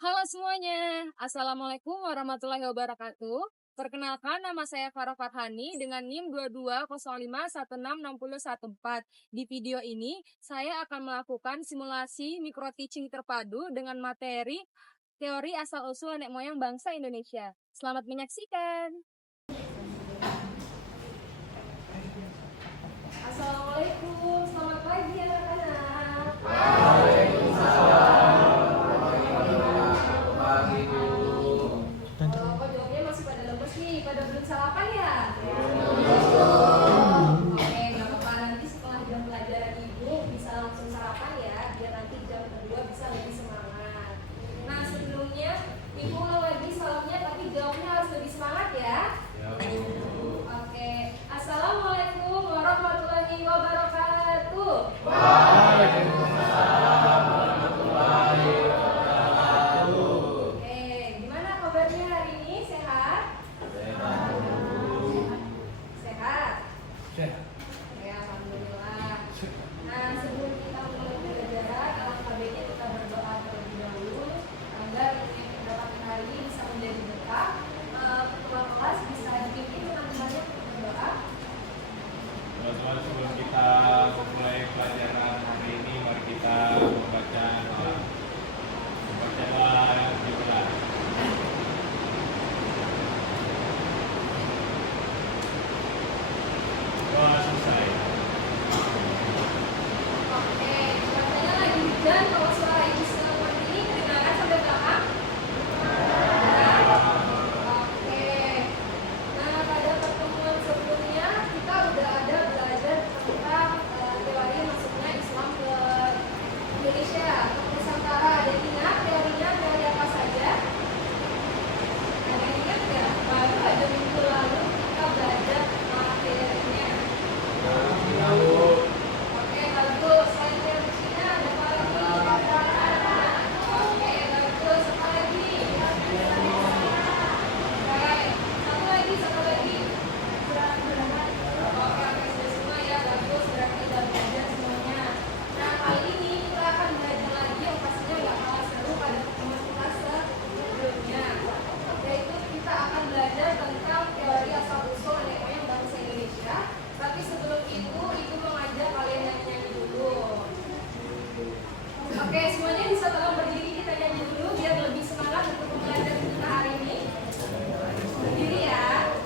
Halo semuanya, Assalamualaikum warahmatullahi wabarakatuh. Perkenalkan, nama saya Farah Farhani dengan NIM 2205166014. Di video ini, saya akan melakukan simulasi micro teaching terpadu dengan materi teori asal-usul nenek moyang bangsa Indonesia. Selamat menyaksikan. Assalamualaikum, selamat pagi anak-anak. Kok jawabnya masih pada lemes nih, pada belum sarapan ya? Oke, nggak apa-apa, nanti setelah jam pelajaran ibu bisa langsung sarapan ya, biar nanti jam kedua bisa lebih semangat. Nah, sebelumnya ibu ulang lagi salamnya, tapi jawabnya harus lebih semangat ya. Oke, Assalamualaikum warahmatullahi wabarakatuh. Waalaikumsalam warahmatullahi wabarakatuh. Oke, gimana kabarnya hari ini? Sehat? Sehat. Sehat? Ya, alhamdulillah. Nah, sebelum kita mulai pelajaran, alangkah baiknya kita berdoa terlebih dahulu agar ilmu yang kita dapatkan hari ini bisa menjadi berkah. Ketua kelas bisa dipimpin dengan banyak berdoa. Teman-teman, sebelum kita memulai pelajaran hari ini, mari kita membaca doa. Membacalah yang dimulai. Doa selesai. Oke, cuacanya lagi hujan. Kalau suara ibu seperti ini kedengaran sampai belakang? Oke. Nah, pada pertemuan sebelumnya kita udah ada belajar tentang teori masuknya Islam ke Indonesia, ke Nusantara. Dan ingat teorinya teori apa saja? Ada yang ingat nggak? Baru aja minggu lalu kita belajar materinya. Oke, bagus. Selain teorinya ada apa lagi? Oke, bagus. Apa lagi? Oke, satu lagi. Oke, sudah semua ya, bagus. Berarti udah belajar semuanya. Nah, kali ini kita akan belajar lagi yang pastinya nggak kalah seru pada pertemuan kita sebelumnya. Yaitu kita akan belajar tentang teori asal-usul nenek moyang bangsa Indonesia. Tapi sebelum itu, ibu mengajak kalian nyanyi dulu. Oke, semuanya bisa tolong berdiri, kita nyanyi dulu biar lebih semangat untuk pembelajaran kita hari ini. Berdiri ya.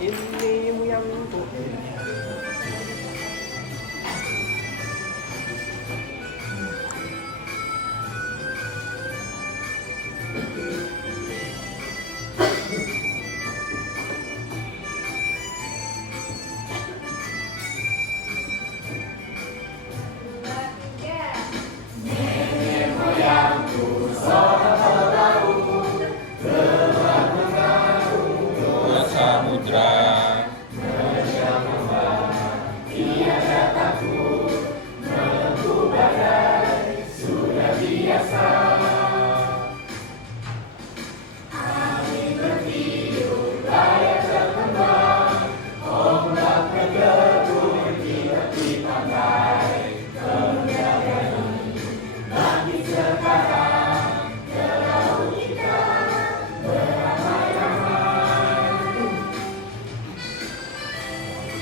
Ini yang Dua, tiga. Samudra.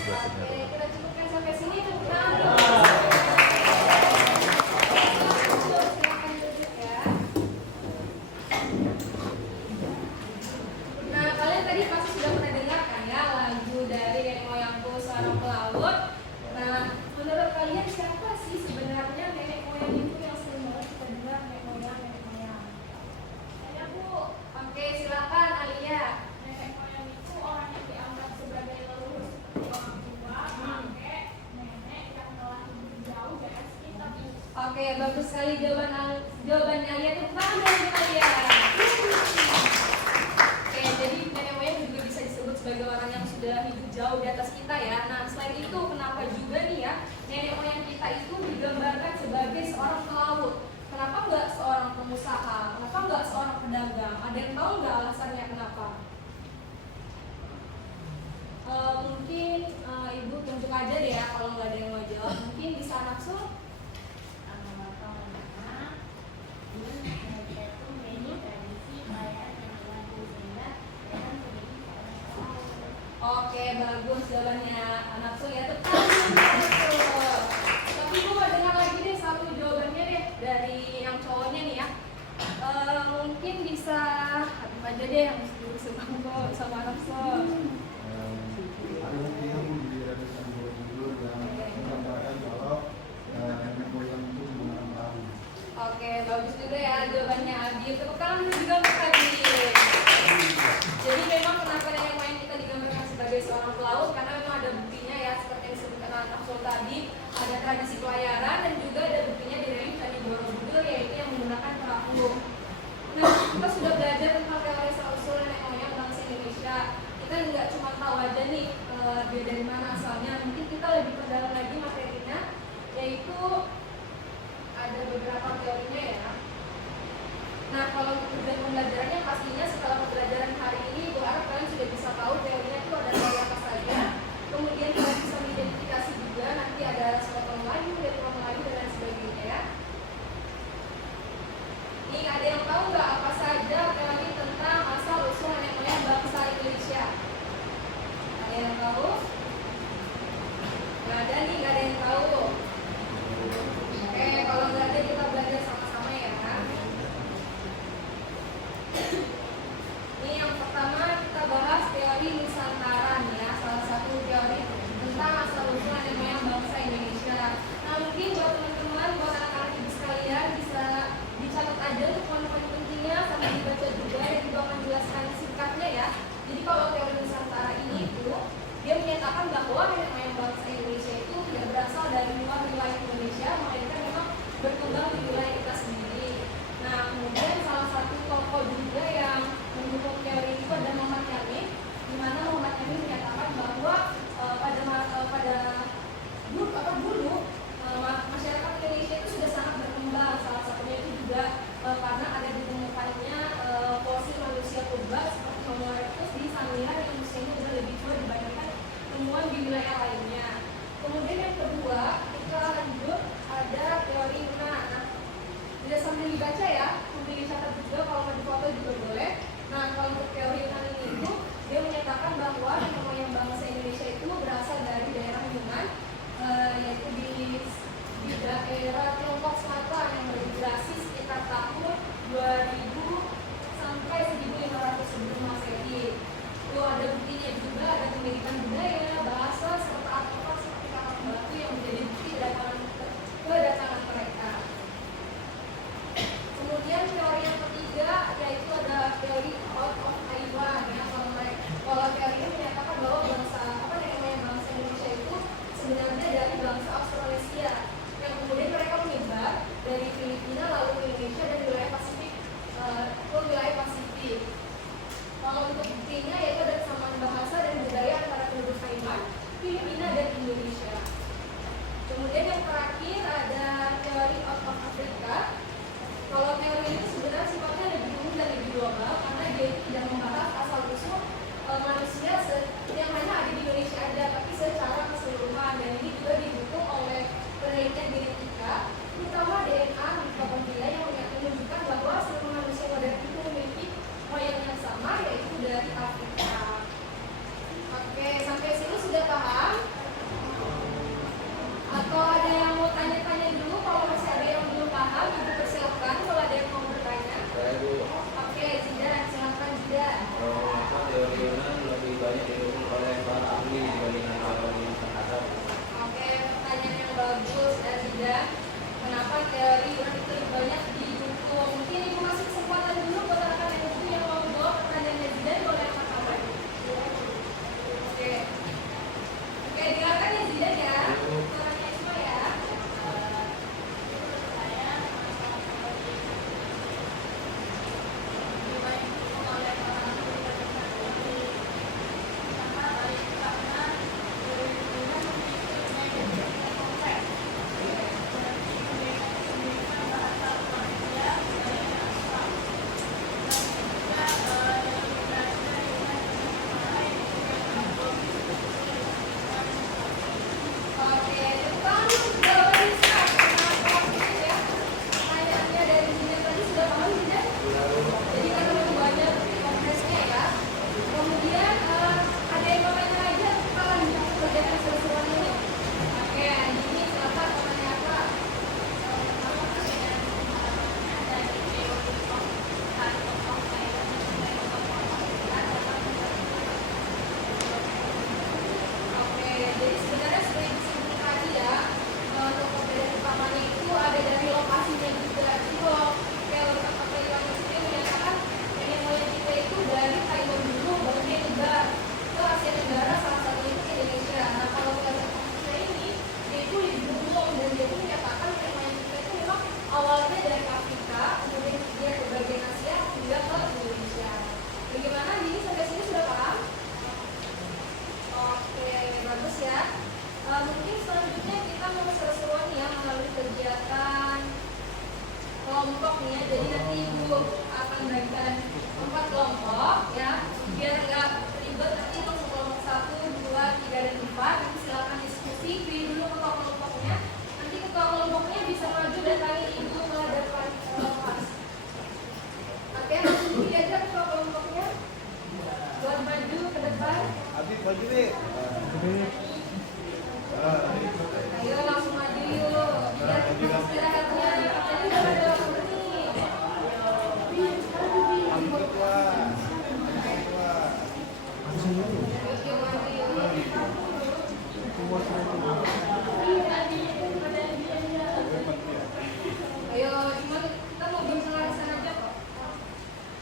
Oke, kita cukupkan sampai sini. Tepuk tangan. Silakan duduk ya. Nah, kalian tadi pasti sudah pernah dengar kan ya lagu dari nenek moyangku seorang pelaut. Nah, menurut kalian siapa sih sebenarnya nenek moyang itu yang sering banget kita dengar nenek moyang, nenek moyang? Saya Bu. Oke, silakan Alia. Nenek moyang itu orang yang dianggap sebagai leluhur orang tua, kakek, nenek yang telah hidup jauh dari kita. Oke, bagus sekali jawabannya Alia. Tepuk tangan dong Alia. Oke, jadi nenek moyang juga bisa disebut sebagai orang yang sudah hidup jauh di atas kita ya. Nah, selain itu, kenapa juga nih ya nenek moyang kita itu digambarkan sebagai seorang pelaut? Kenapa nggak seorang pengusaha? Kenapa nggak seorang pedagang? Ada yang tahu nggak alasannya kenapa? Mungkin ibu jawabannya Nafsu ya, betul. Tapi gue mau dengar lagi deh satu jawabannya deh dari yang cowoknya nih ya. Mungkin bisa Habib aja deh yang disuruh Bangko sama Nafsu. Ada bukti yang dirasakan Borobudur yang mengatakan kalau nenek moyang itu menggunakan perahu. Oke, bagus juga ya jawabannya Habib. Tepuk tangan dulu juga untuk Habib. Jadi memang kenapa nenek moyang kita digambarkan sebagai seorang pelaut, karena memang ada buktinya ya, seperti yang disebutkan Nafsu tadi, ada tradisi pelayaran dan juga ada buktinya di dalam Candi Borobudur, yaitu yang menggunakan perahu. Nah, kita sudah belajar tentang teori asal-usul nenek moyang bangsa Indonesia. Kita nggak cuma tahu aja nih dia dari mana asalnya, mungkin kita lebih perdalam lagi materinya, yaitu ada beberapa teorinya ya. Nah, kalau untuk tujuan pembelajarannya pastinya setelah pembelajaran hari ini, gue harap kalian sudah bisa tahu teorinya itu ada teori apa saja. Kemudian kalian bisa mengidentifikasi juga, nanti ada suatu Melayu, dari Melayu dan lain sebagainya ya. Nih, ada yang tahu nggak apa saja teori tentang asal usul nenek moyang bangsa Indonesia? Ada yang tahu? Nggak ada nih, nggak ada yang tahu. Oke, kalau nggak ada kita belajar sama-sama ya. Ini yang pertama kita bahas teori Nusantara nih ya, salah satu teori tentang asal usul nenek moyang bangsa Indonesia. Nah, mungkin buat teman-teman, buat anak-anak ibu sekalian bisa dicatat aja untuk poin-poin pentingnya sampai dibaca juga dan juga menjelaskan singkatnya ya. Jadi kalau teori Nusantara ini itu dia menyatakan bahwa nenek moyang bangsa Indonesia itu tidak berasal dari luar wilayah Indonesia, melainkan memang berkembang di wilayah kita sendiri. Nah, kemudian salah satu tokoh juga yang mendukung teori itu ada Muhammad Yamin, di mana Muhammad Yamin menyatakan bahwa pada dulu masyarakat Indonesia itu sudah sangat berkembang. Salah satunya itu juga karena ada ditemukannya fosil manusia purba seperti Homo erectus di Sangiran yang usianya sudah lebih tua dibandingkan temuan di wilayah lainnya. Kemudian yang kedua, kita lanjut ada teori Yunan. Nah, tidak sambil dibaca ya, sambil dicatat juga, kalau mau difoto juga boleh. Nah, kalau untuk teori Yunan ini itu dia menyatakan bahwa nenek moyang bangsa Indonesia itu berasal dari daerah Yunan, yaitu di daerah Tiongkok Selatan yang bermigrasi sekitar tahun 2000 sampai 1500 sebelum Masehi. Itu ada buktinya juga, ada pendidikan budaya, bahasa, serta artefak seperti kapak batu yang menjadi bukti kedatangan mereka. Kemudian teori yang ketiga yaitu ada teori out of Taiwan ya. Kalau teori ini menyatakan bahwa nenek moyang bangsa Indonesia itu sebenarnya dari bangsa Australasia yang kemudian mereka menyebar dari Filipina lalu ke Indonesia dan wilayah Pasifik ke wilayah Pasifik. Kalau untuk buktinya yaitu ada kesamaan bahasa dan budaya antara penduduk Taiwan, Filipina dan Indonesia. Kemudian yang terakhir ada teori out of Africa. Kalau teori ini sebenarnya sifatnya lebih umum dan lebih global karena dia itu tidak membahas asal usul manusia yang hanya ada di Indonesia aja, tapi secara keseluruhan, dan ini juga didukung oleh penelitian genetika, terutama DNA mikrobakteria yang menunjukkan bahwa seluruh manusia modern itu memiliki moyang yang sama, yaitu dari Afrika. Oke, sampai sini sudah paham? Atau ada yang mau tanya-tanya dulu? Kalau masih ada yang belum paham, ibu persilakan kalau ada yang mau bertanya. Oke, Zidan, silakan Zidan. Teori Yunan lebih banyak didukung oleh para ahli dibandingkan Mungkin selanjutnya kita mau seru-seruan ya melalui kegiatan kelompok nih ya. Jadi nanti ibu akan bagikan 4 kelompok ya, biar nggak ribet. Nanti untuk kelompok 1, 2, 3, dan 4 nanti silakan diskusi, pilih dulu ketua kelompoknya. Nanti ketua kelompoknya bisa maju datangi ibu ke depan kelas. Oke, langsung diajak ketua kelompoknya buat maju ke depan. Habis baju nih. Ayo langsung maju yuk. Biar istirahatnya. Tadi udah pada waktu nih. Ayo, cuma kita mau bincang arisan aja kok.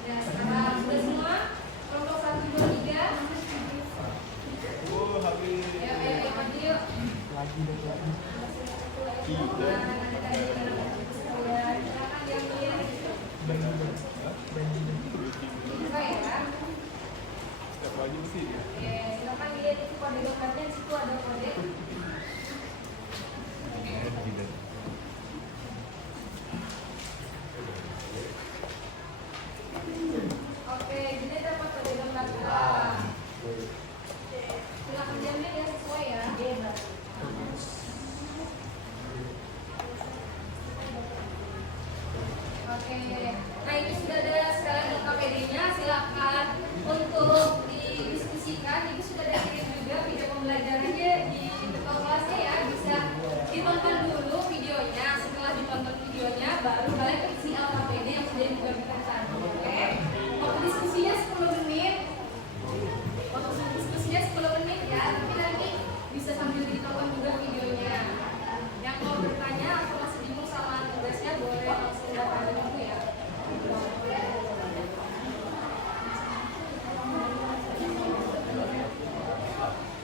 Ya, sekarang sudah semua. Kelompok 1, 2, 3. Ayo, maju yuk. Silakan diambil. Buka ya. Oke, silakan lihat itu kode dompetnya, di situ ada kode. Oke, jadi dapat kode dompet. Silakan diambil ya, sesuai ya. Oke, nah ini sudah ada sekalian KPD-nya. Silakan untuk didiskusikan. Ini sudah ada kirim juga video pembelajarannya di ketua kelasnya ya. Bisa ditonton dulu videonya. Setelah ditonton videonya, baru kalian isi LKPD yang sudah dibagikan tadi. Oke, waktu diskusinya 10 menit. Waktu diskusinya 10 menit ya. Tapi nanti bisa sambil ditonton juga videonya. Yang mau bertanya atau masih bingung sama tugasnya, boleh langsung datang dulu ya.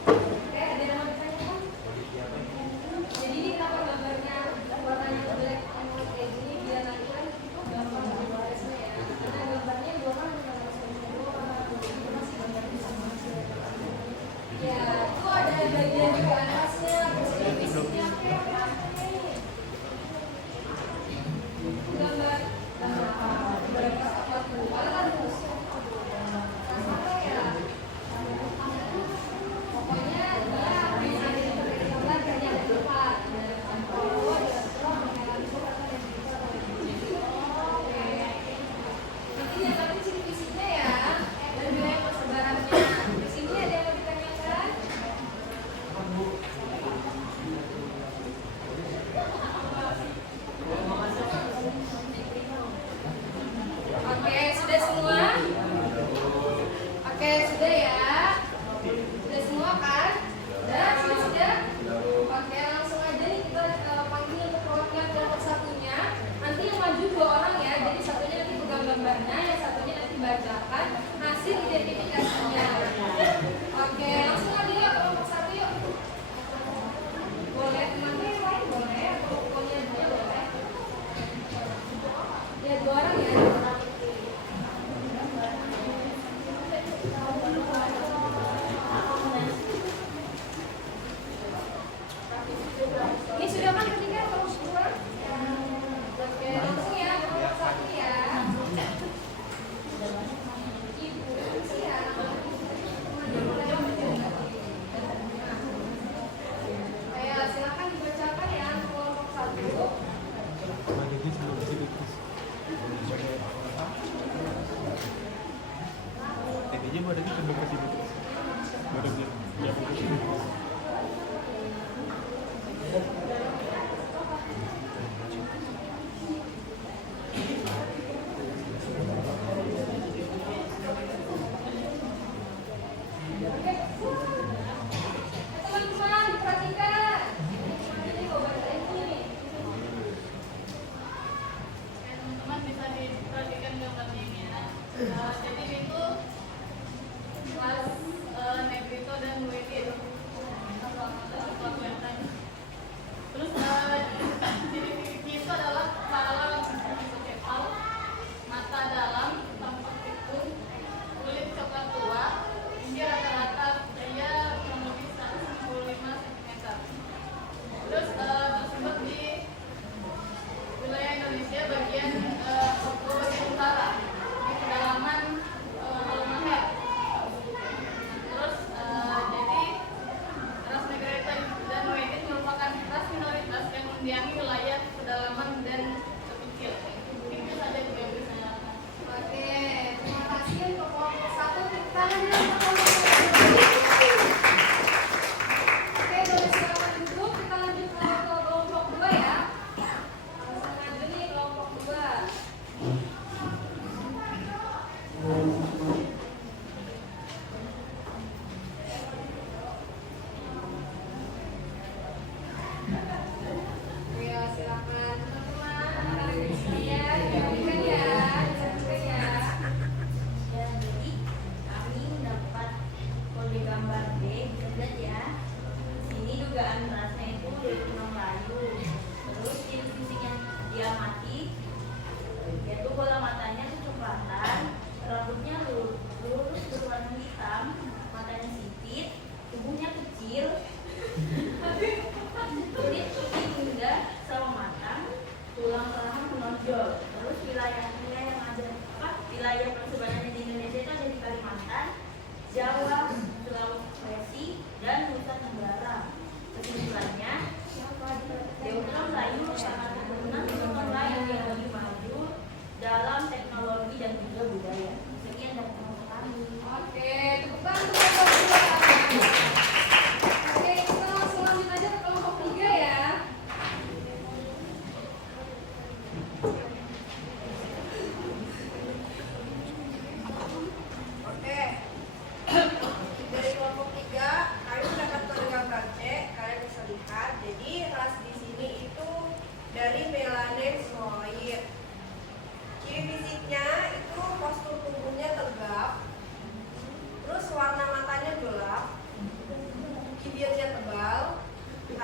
Oke, ada yang mau ditanyakan? Jadi ini kenapa gambarnya warnanya jelek kayak gini, biar nanti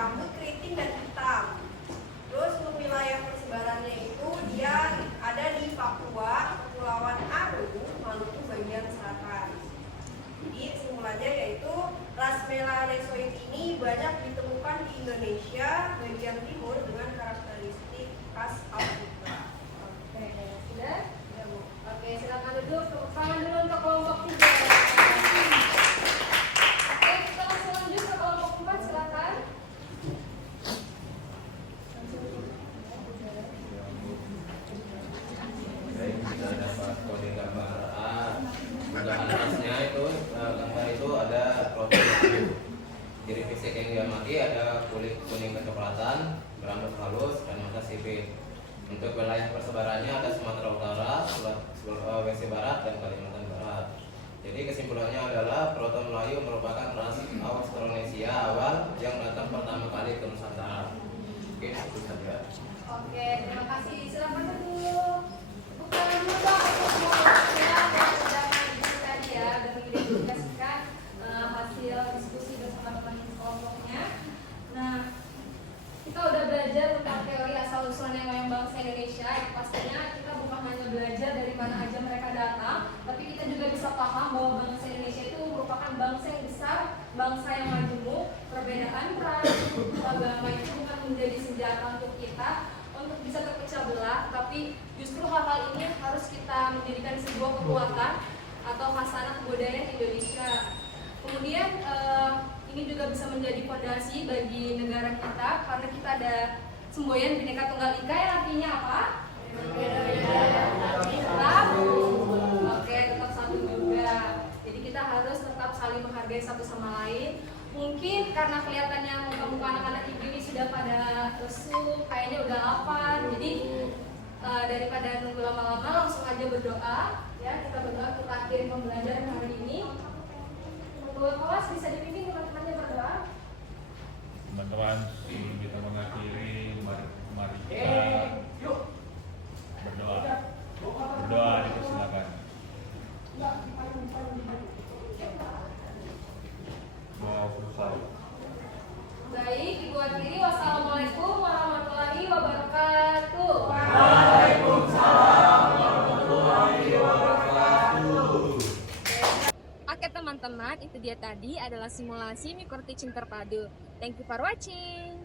berambut keriting dan hitam. Terus untuk wilayah persebarannya itu dia ada di Papua, Kepulauan Aru, Maluku bagian selatan. Jadi kesimpulannya yaitu ras melanosoid ini banyak ditemukan di Indonesia bagian timur dengan karakteristik khas Afrika. Oke, sudah? Oke, silakan duduk. Tepuk tangan dulu untuk kelompok 3. Oke, kita langsung lanjut ke kelompok 4, silakan. Baik, kita dapat kode gambar A. Pada atasnya itu gambar itu ada protein. Ciri fisik yang diamati ada kulit kuning kecoklatan, berambut halus, dan mata sipit. Untuk wilayah persebarannya ada Sumatera Utara, Sulawesi Barat, dan Kalimantan Barat. Jadi kesimpulannya adalah Proto Melayu merupakan ras Austronesia awal yang datang pertama kali ke Nusantara. Oke, itu saja. Oke, terima kasih. Silakan duduk. Bukan dulu dong untuk semua kelompoknya yang sudah maju tadi ya, dan mengidentifikasikan hasil diskusi bersama teman kelompoknya. Nah, kita udah belajar tentang teori asal usulnya wayang bangsa Indonesia. Yang pastinya kita bukan hanya belajar dari mana aja mereka datang, tapi kita juga bisa paham bahwa bangsa Indonesia itu merupakan bangsa yang besar, bangsa yang majemuk. Perbedaan ras, suku, agama itu bukan menjadi senjata untuk kita untuk bisa terpecah belah, tapi justru hal-hal ini harus kita menjadikan sebuah kekuatan atau khasanah kebudayaan Indonesia. Kemudian ini juga bisa menjadi fondasi bagi negara kita karena kita ada semboyan Bhinneka Tunggal Ika yang artinya apa? Oke, tetap satu juga. Jadi kita harus tetap saling menghargai satu sama lain. Mungkin karena kelihatannya muka-muka anak-anak ibu ini sudah pada lesu, kayaknya udah lapar. Jadi daripada nunggu lama-lama, langsung aja berdoa. Ya, kita berdoa untuk akhiri pembelajaran hari ini. Ketua kelas bisa dipimpin teman-temannya berdoa. Teman-teman, sebelum kita mengakhiri, mari kita berdoa. Berdoa dipersilakan. Selesai. Baik, Ibu akhiri. Wassalamualaikum warahmatullahi wabarakatuh. Oke teman-teman, itu dia tadi adalah simulasi micro teaching terpadu. Thank you for watching.